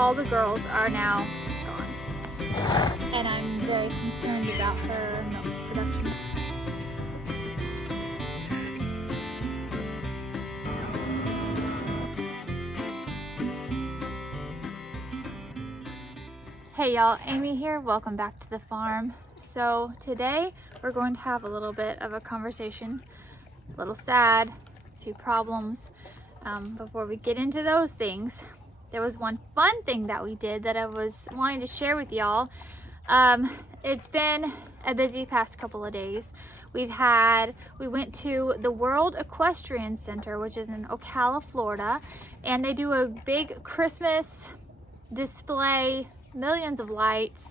all the girls are now gone. And I'm very concerned about her milk production. Hey y'all, Amy here. Welcome back to the farm. So today we're going to have a little bit of a conversation, a little sad, a few problems. Before we get into those things, there was one fun thing that we did that I was wanting to share with y'all. It's been a busy past couple of days. We went to the World Equestrian Center, which is in Ocala, Florida, and they do a big Christmas display, millions of lights,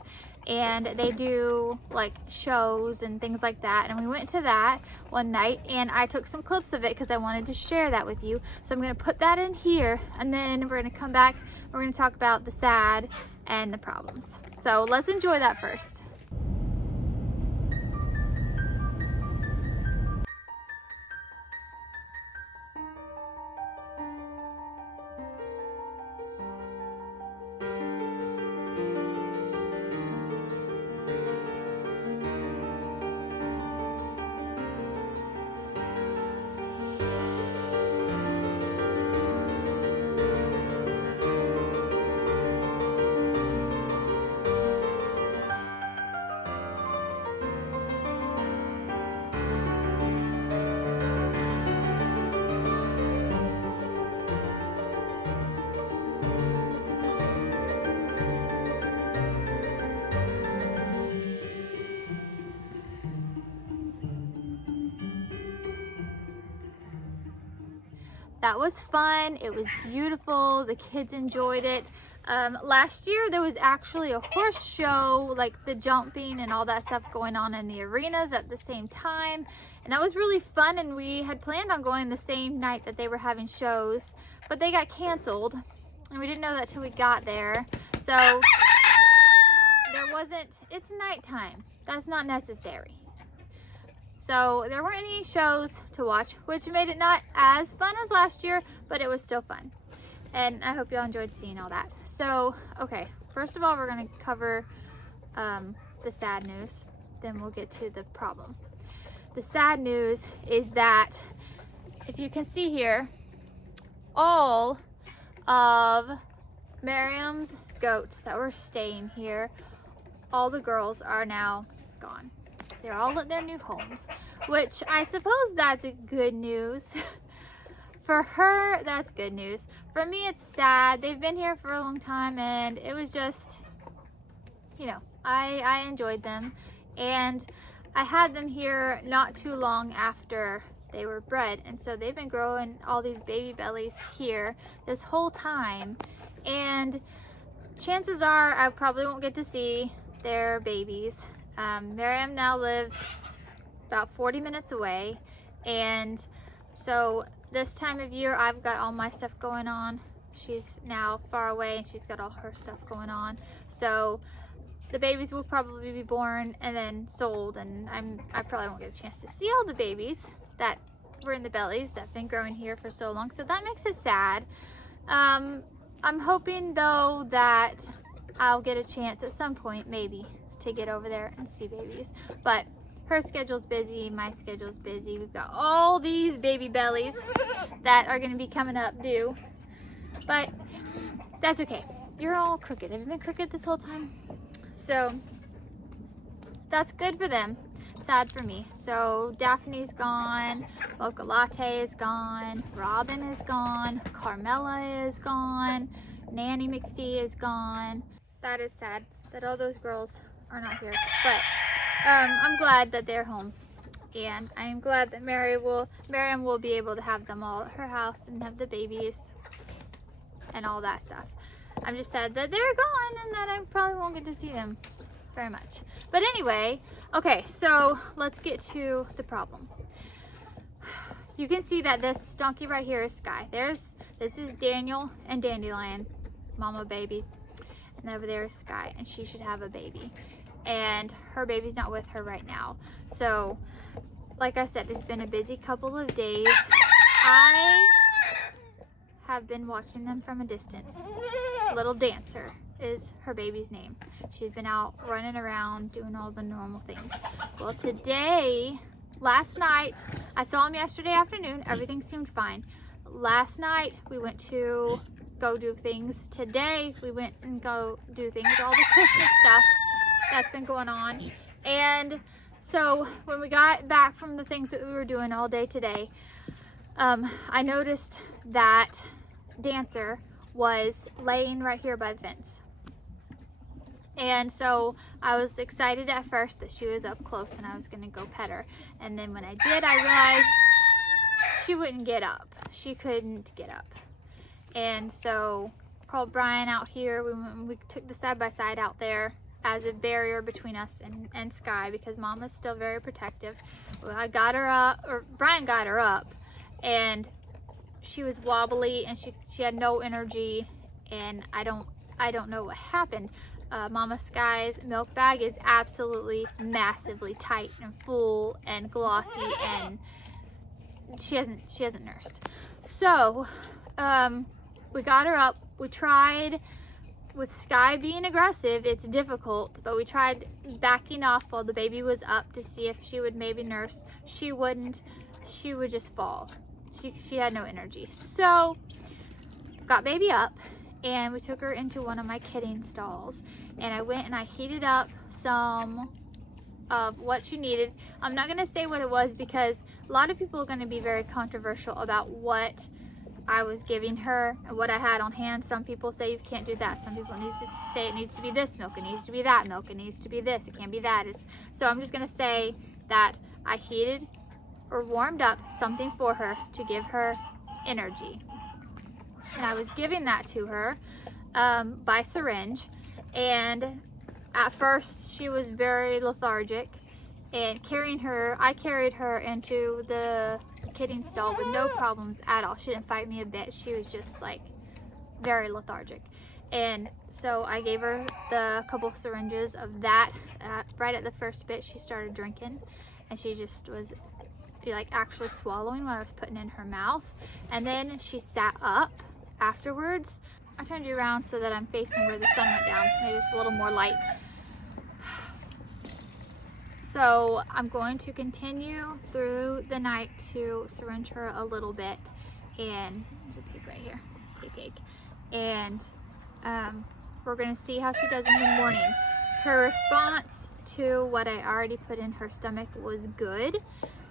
and they do like shows and things like that. And we went to that one night and I took some clips of it because I wanted to share that with you. So I'm going to put that in here, and then we're going to come back, we're going to talk about the sad and the problems. So let's enjoy that first. That was fun. It was beautiful. The kids enjoyed it. Last year there was actually a horse show, like the jumping and all that stuff going on in the arenas at the same time, and that was really fun. And we had planned on going the same night that they were having shows, but they got canceled, and we didn't know that till we got there. So it's nighttime. That's not necessary. So there weren't any shows to watch, which made it not as fun as last year, but it was still fun. And I hope y'all enjoyed seeing all that. So, okay, first of all, we're gonna cover the sad news, then we'll get to the problem. The sad news is that, if you can see here, all of Miriam's goats that were staying here, all the girls are now gone. They're all at their new homes, which I suppose that's good news. For her, that's good news. For me, it's sad. They've been here for a long time, and it was just, you know, I enjoyed them. And I had them here not too long after they were bred, and so they've been growing all these baby bellies here this whole time. And chances are I probably won't get to see their babies. Miriam now lives about 40 minutes away, and so this time of year I've got all my stuff going on. She's now far away and she's got all her stuff going on, so the babies will probably be born and then sold, and I probably won't get a chance to see all the babies that were in the bellies that have been growing here for so long, so that makes it sad. I'm hoping though that I'll get a chance at some point maybe to get over there and see babies, but her schedule's busy, my schedule's busy. We've got all these baby bellies that are going to be coming up due, but that's okay. You're all crooked. Have you been crooked this whole time? So that's good for them, sad for me. So Daphne's gone, Mocha Latte is gone, Robin is gone, Carmela is gone, Nanny McPhee is gone. That is sad that all those girls are not here, but I'm glad that they're home, and I'm glad that Miriam will be able to have them all at her house and have the babies and all that stuff. I'm just sad that they're gone and that I probably won't get to see them very much. But anyway, okay, so let's get to the problem. You can see that this donkey right here is Sky. This is Daniel and Dandelion, mama baby, and over there is Sky, and she should have a baby. And her baby's not with her right now. So, like I said, it's been a busy couple of days. I have been watching them from a distance. Little Dancer is her baby's name. She's been out running around doing all the normal things. Well, last night, I saw him yesterday afternoon. Everything seemed fine. Last night, we went to go do things. Today, we went and go do things, all the Christmas stuff that's been going on. And so when we got back from the things that we were doing all day today, I noticed that Dancer was laying right here by the fence. And so I was excited at first that she was up close and I was going to go pet her. And then when I did, I realized she wouldn't get up. She couldn't get up. And so I called Brian out here. We took the side-by-side out there as a barrier between us and Sky, because Mama's still very protective. Well, I got her up, or Brian got her up, and she was wobbly and she had no energy, and I don't know what happened. Mama Sky's milk bag is absolutely massively tight and full and glossy, and she hasn't nursed. So we got her up. We tried, with Sky being aggressive, it's difficult, but we tried backing off while the baby was up to see if she would maybe nurse. She wouldn't. She would just fall. She had no energy. So got baby up, and we took her into one of my kidding stalls, and I went and I heated up some of what she needed. I'm not going to say what it was, because a lot of people are going to be very controversial about what I was giving her and what I had on hand. Some people say you can't do that. Some people say it needs to be this milk, it needs to be that milk, it needs to be this, it can't be that. So I'm just going to say that I heated or warmed up something for her to give her energy. And I was giving that to her by syringe, and at first she was very lethargic, and I carried her into the kidding stall with no problems at all. She didn't fight me a bit. She was just like very lethargic. And so I gave her the couple syringes of that. Right at the first bit, she started drinking, and she just was like actually swallowing what I was putting in her mouth. And then she sat up afterwards. I turned you around so that I'm facing where the sun went down. Maybe it's a little more light. So I'm going to continue through the night to syringe her a little bit. And there's a pig right here, pig. And we're gonna see how she does in the morning. Her response to what I already put in her stomach was good.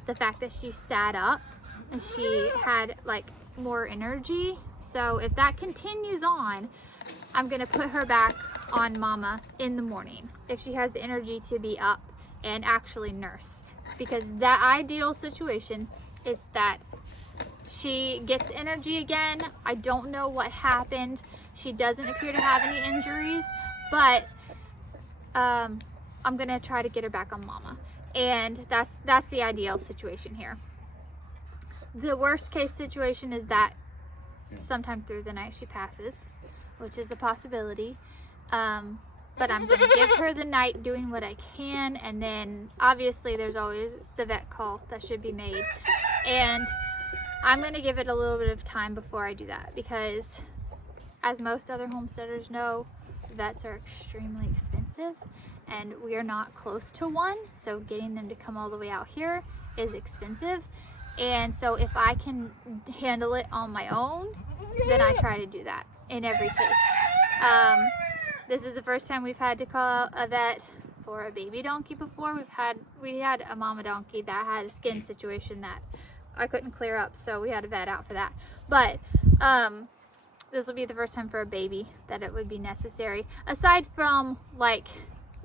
The fact that she sat up and she had like more energy. So if that continues on, I'm gonna put her back on Mama in the morning if she has the energy to be up and actually nurse, because that ideal situation is that she gets energy again. I don't know what happened. She doesn't appear to have any injuries, but I'm gonna try to get her back on Mama, and that's the ideal situation here. The worst case situation is that sometime through the night she passes, which is a possibility. But I'm going to give her the night doing what I can, and then obviously there's always the vet call that should be made. And I'm going to give it a little bit of time before I do that, because as most other homesteaders know, vets are extremely expensive, and we are not close to one, so getting them to come all the way out here is expensive. And so if I can handle it on my own, then I try to do that in every case. This is the first time we've had to call out a vet for a baby donkey before. We had a mama donkey that had a skin situation that I couldn't clear up, so we had a vet out for that. But this will be the first time for a baby that it would be necessary, aside from like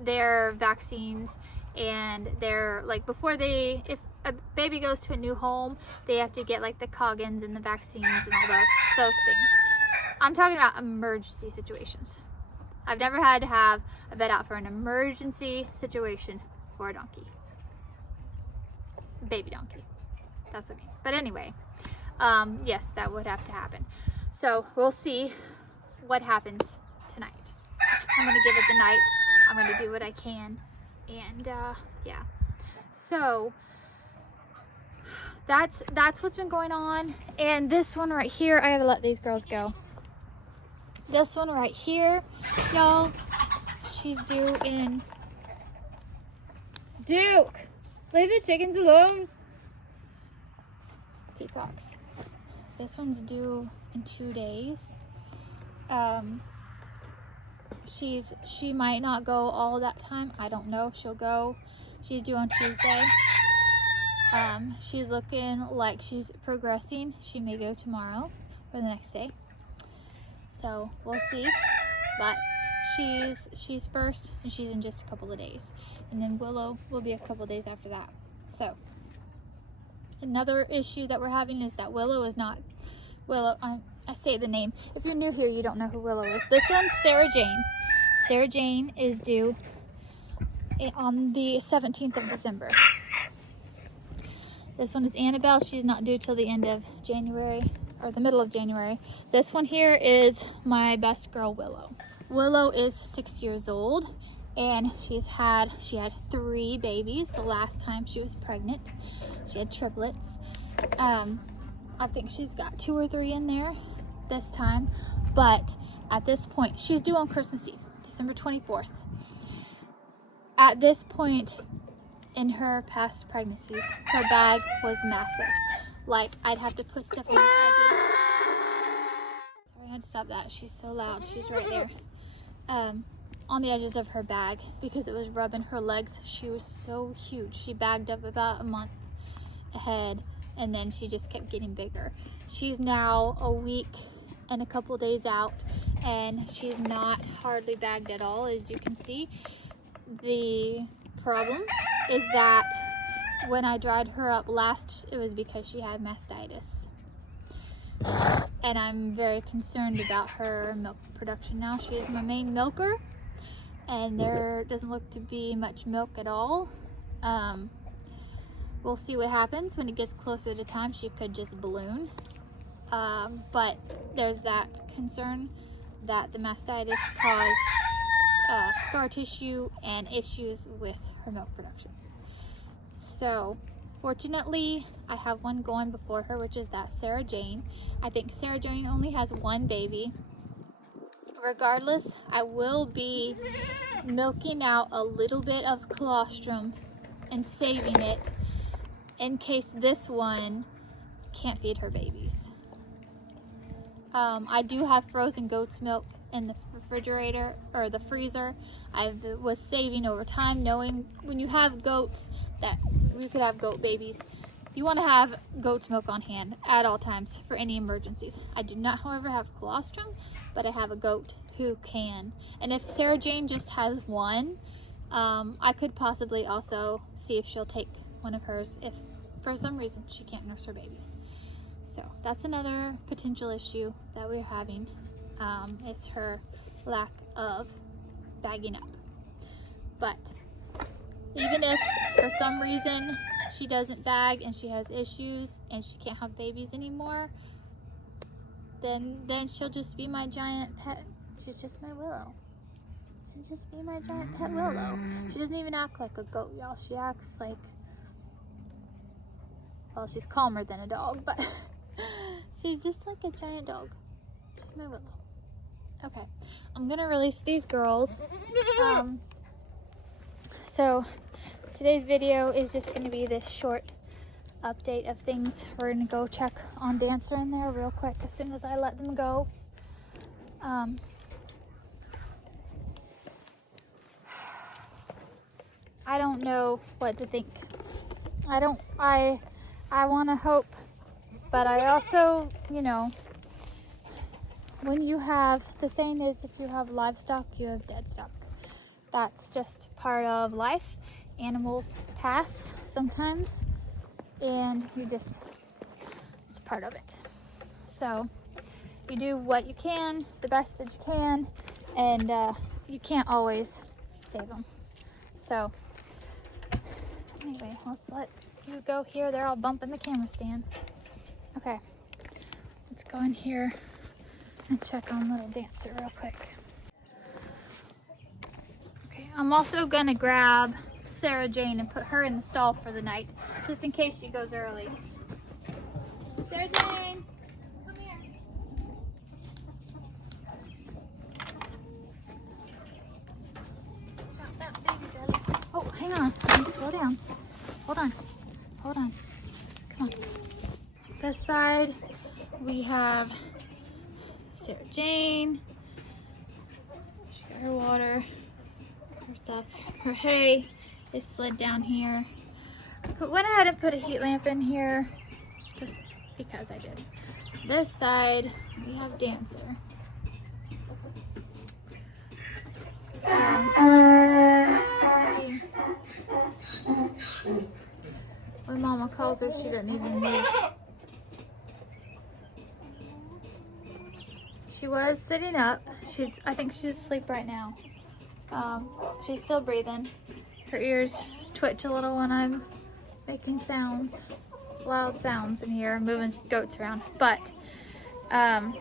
their vaccines and their, like, if a baby goes to a new home, they have to get like the Coggins and the vaccines and all those things. I'm talking about emergency situations. I've never had to have a vet out for an emergency situation for a donkey. Baby donkey. That's okay. But anyway, yes, that would have to happen. So we'll see what happens tonight. I'm going to give it the night. I'm going to do what I can. And yeah. So that's what's been going on. And this one right here, I gotta let these girls go. This one right here, y'all, she's due in... Duke, leave the chickens alone. Peacocks. This one's due in 2 days. She might not go all that time. I don't know. She'll go. She's due on Tuesday. She's looking like she's progressing. She may go tomorrow or the next day. So we'll see. But she's first, and she's in just a couple of days. And then Willow will be a couple of days after that. So another issue that we're having is that Willow is not Willow. I say the name. If you're new here, you don't know who Willow is. This one's Sarah Jane. Sarah Jane is due on the 17th of December. This one is Annabelle. She's not due till the end of January, or the middle of January. This one here is my best girl, Willow. Willow is 6 years old, and she had 3 babies the last time she was pregnant. She had triplets. I think she's got 2 or 3 in there this time, but at this point, she's due on Christmas Eve, December 24th. At this point in her past pregnancies, her bag was massive. Like, I'd have to put stuff on the edges. Sorry, I had to stop that. She's so loud. She's right there. On the edges of her bag because it was rubbing her legs. She was so huge. She bagged up about a month ahead, and then she just kept getting bigger. She's now a week and a couple days out, and she's not hardly bagged at all, as you can see. The problem is that when I dried her up last, it was because she had mastitis. And I'm very concerned about her milk production now. She is my main milker, and there doesn't look to be much milk at all. We'll see what happens when it gets closer to time. She could just balloon. But there's that concern that the mastitis caused scar tissue and issues with her milk production. So fortunately, I have one going before her, which is that Sarah Jane. I think Sarah Jane only has 1 baby. Regardless, I will be milking out a little bit of colostrum and saving it in case this one can't feed her babies. I do have frozen goat's milk in the refrigerator or the freezer. I was saving over time, knowing when you have goats that we could have goat babies. You want to have goat's milk on hand at all times for any emergencies. I do not, however, have colostrum, but I have a goat who can. And if Sarah Jane just has 1, I could possibly also see if she'll take one of hers if for some reason she can't nurse her babies. So that's another potential issue that we're having, is her lack of bagging up. But even if for some reason she doesn't bag and she has issues and she can't have babies anymore, then she'll just be my giant pet. She's just my Willow. She'll just be my giant pet Willow. She doesn't even act like a goat, y'all. She acts like, well, she's calmer than a dog, but she's just like a giant dog. She's my Willow. Okay, I'm gonna release these girls. So today's video is just gonna be this short update of things. We're gonna go check on Dancer in there real quick as soon as I let them go. I don't know what to think. I want to hope, but I also, you know, when you have, the saying is, if you have livestock, you have dead stock. That's just part of life. Animals pass sometimes, and it's part of it. So you do what you can, the best that you can, and you can't always save them. So anyway, let's let you go here. They're all bumping the camera stand. Okay, let's go in here and check on little Dancer real quick. Okay, I'm also gonna grab Sarah Jane and put her in the stall for the night, just in case she goes early. Sarah Jane, come here. Oh, hang on. Slow down. Hold on. Hold on. Come on. This side, we have Sarah Jane. She got her water, her stuff. Her hay is slid down here. But went ahead and put a heat lamp in here just because I did. This side, we have Dancer. So, let's see. When Mama calls her, she doesn't even move. She was sitting up. I think she's asleep right now. She's still breathing. Her ears twitch a little when I'm making sounds, loud sounds in here, moving goats around. But I'm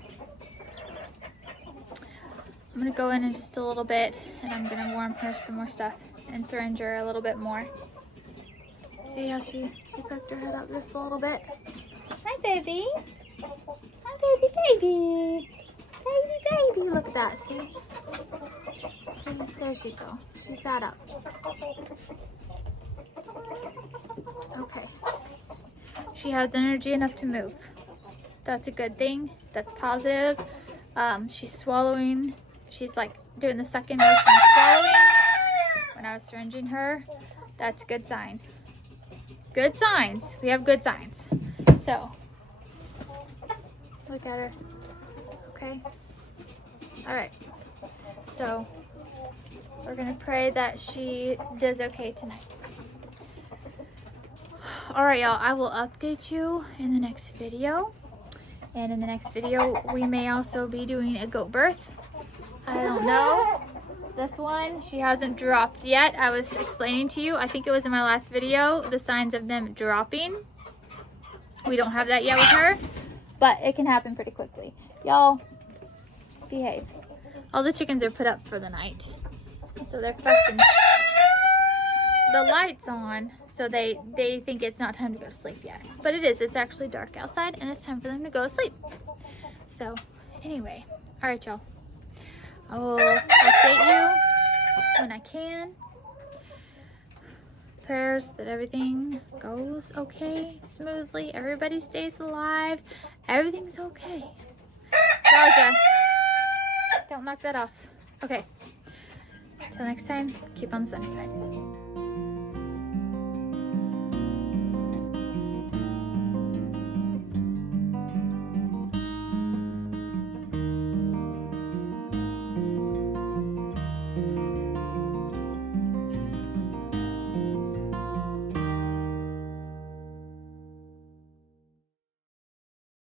gonna go in just a little bit, and I'm gonna warm her some more stuff and syringe her a little bit more. See how she perked her head up just a little bit. Hi, baby. Hi, baby, baby. Baby, baby. Look at that. See? See? There she go. She sat up. Okay. She has energy enough to move. That's a good thing. That's positive. She's swallowing. She's like doing the sucking motion of swallowing when I was syringing her. That's a good sign. Good signs. We have good signs. So, look at her. Okay. All right. So, we're going to pray that she does okay tonight. All right, y'all. I will update you in the next video. And in the next video, we may also be doing a goat birth. I don't know. This one, she hasn't dropped yet. I was explaining to you, I think it was in my last video, the signs of them dropping. We don't have that yet with her, but it can happen pretty quickly. Y'all, behave. All the chickens are put up for the night. So they're fussing. The light's on, so they think it's not time to go to sleep yet. But it is. It's actually dark outside, and it's time for them to go to sleep. So, anyway. All right, y'all. I will update you when I can. Prayers that everything goes okay, smoothly. Everybody stays alive. Everything's okay. Raja, don't knock that off. Okay. Till next time, keep on the sunny side.